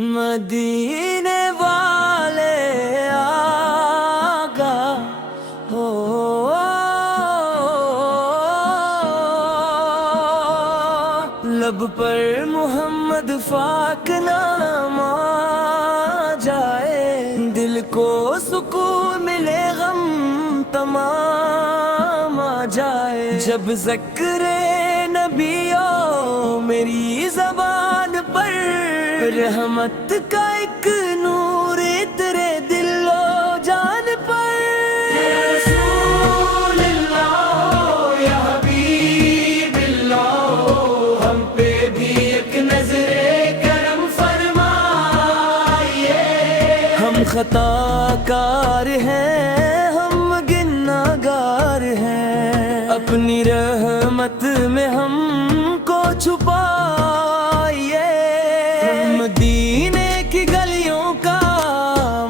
مدینے والے آقا ہو، لب پر محمد پاک نام آ جائے، دل کو سکون ملے، غم تمام آ جائے۔ جب ذکر نبی ہو میری زبان پر، رحمت کا ایک نور اترے دل و جان پر۔ رسول اللہ یا حبیب اللہ، ہم پہ بھی ایک نظر کرم فرمائیے۔ ہم خطا کار ہیں، ہم گناہگار ہیں، اپنی رحمت میں ہم کو چھپائیے۔ مدینے کی گلیوں کا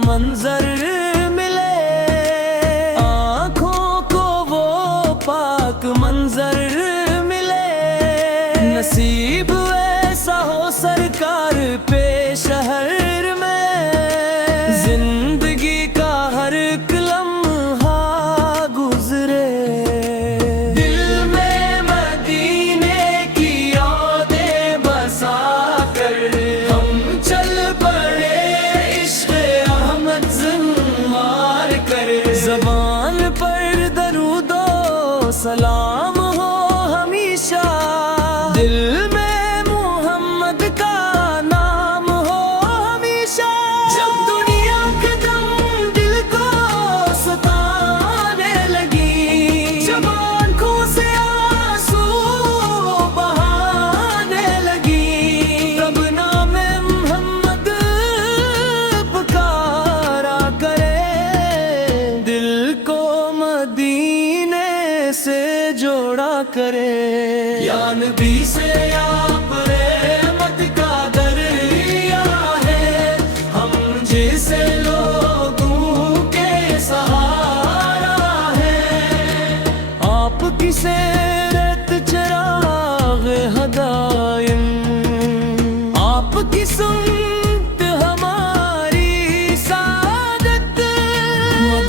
منظر ملے، آنکھوں کو وہ پاک منظر ملے، نصیب ایسا ہو سرکار پہ شہر میں، زندگی کا ہر ایک لمحہ گزرے، دل میں مدینے کی یادیں بسا کر ہم چل پڑے، عشق احمد زنوار کر۔ زبان پر درود و سلام ہو ہمیشہ، دل میں محمد کا نام ہو ہمیشہ۔ جب دنیا کے دم دل کو ستانے لگی، جب آنکھوں سے آنسو بہانے لگی، تب نام محمد پکارا کرے، دل کو مدینے سے جوڑا کرے۔ یا نبی سے آپ رحمت کا دریا ہے، ہم جیسے لوگوں کے سہارا ہے، آپ کی سیرت چراغ ہدایت، آپ کی سنت ہماری سعادت،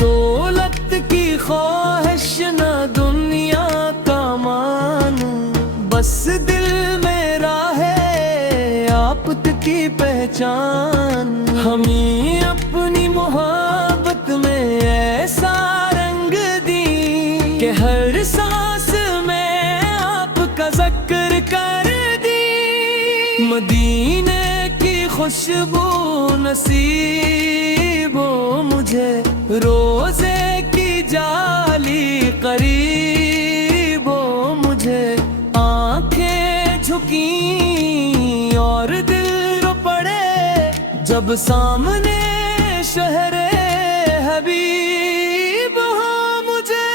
دولت کی خواہش نہ دنیا کا مان، بس دل میرا ہے آپ کی پہچان۔ ہمیں اپنی محبت میں ایسا رنگ دی کہ ہر سانس میں آپ کا ذکر کر دی، مدینے کی خوشبو نصیب ہو مجھے، روزے کی جالی قریب ہو مجھے، آنکھیں جھکیں اور دل رو پڑے جب سامنے شہر حبیب ہو مجھے۔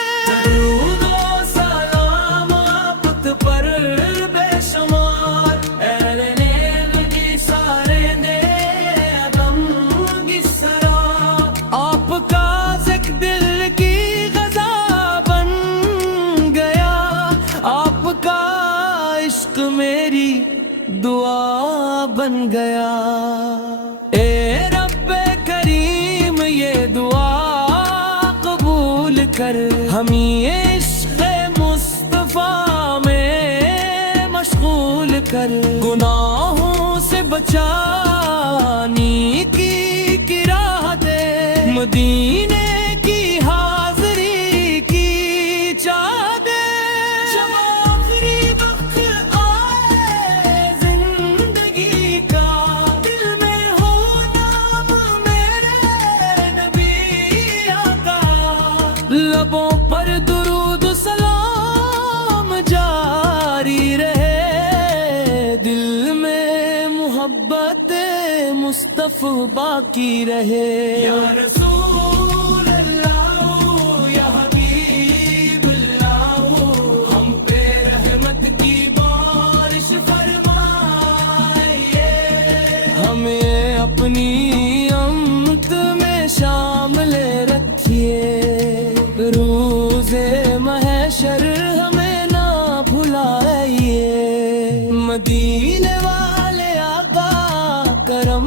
درود و سلام آپ پر بے شمار، اہل نیل کی سارے نے غم کی سرا، آپ کا ذکر دل کی غذا بن گیا، آپ کا عشق میری دعا بن گیا۔ اے رب کریم یہ دعا قبول کر، ہمیں عشق مصطفیٰ میں مشغول کر، گناہوں سے بچانے کی راہ دے، مدینے کی حاضری کی چاہ دے۔ جب آخری وقت آئے زندگی کا، دل میں ہو نام میرے نبی آقا، لبوں پر درود و سلام جاری رہے، دل میں محبت مصطفیٰ باقی رہے۔ یا رسول اللہ یا حبیب اللہ، ہم پہ رحمت کی بارش فرمائیے، ہمیں اپنی امت میں شامل رکھیے، روز محشر ہمیں نہ بھلائیے، مدینے والے آقا کرم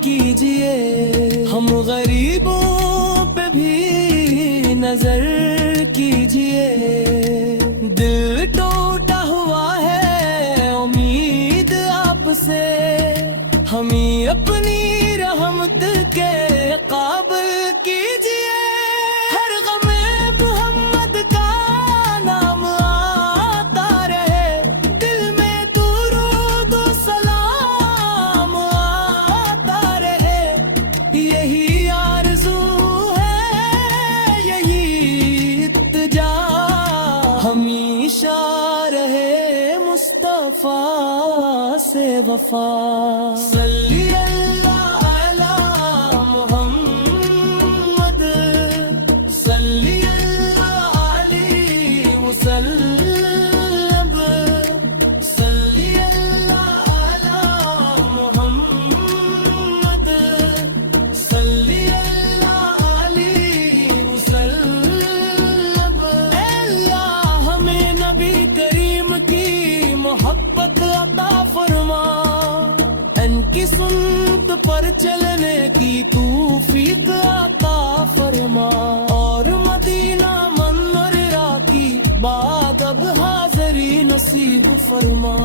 کیجئے ہم غریبوں پہ بھی نظر کیجئے دل ٹوٹا ہوا ہے امید آپ سے ہمیں اپنی رحمت کے قابل کیجئے ہر غم محمد کا نام آتا رہے دل میں درود و سلام آتا رہے یہی آرزو ہے یہی التجا ہمیشہ رہے مصطفیٰ سے وفا صلی اللہ علی محمد صلی اللہ علیہ وسلم صلی اللہ علی محمد صلی اللہ علیہ وسلم اے اللہ ہمیں نبی کریم کی محبت عطا فرما ان کی سنت پر چلنے کی توفیق عطا فرما اور مدینہ منورہ کی بات اب حاضری نصیب فرما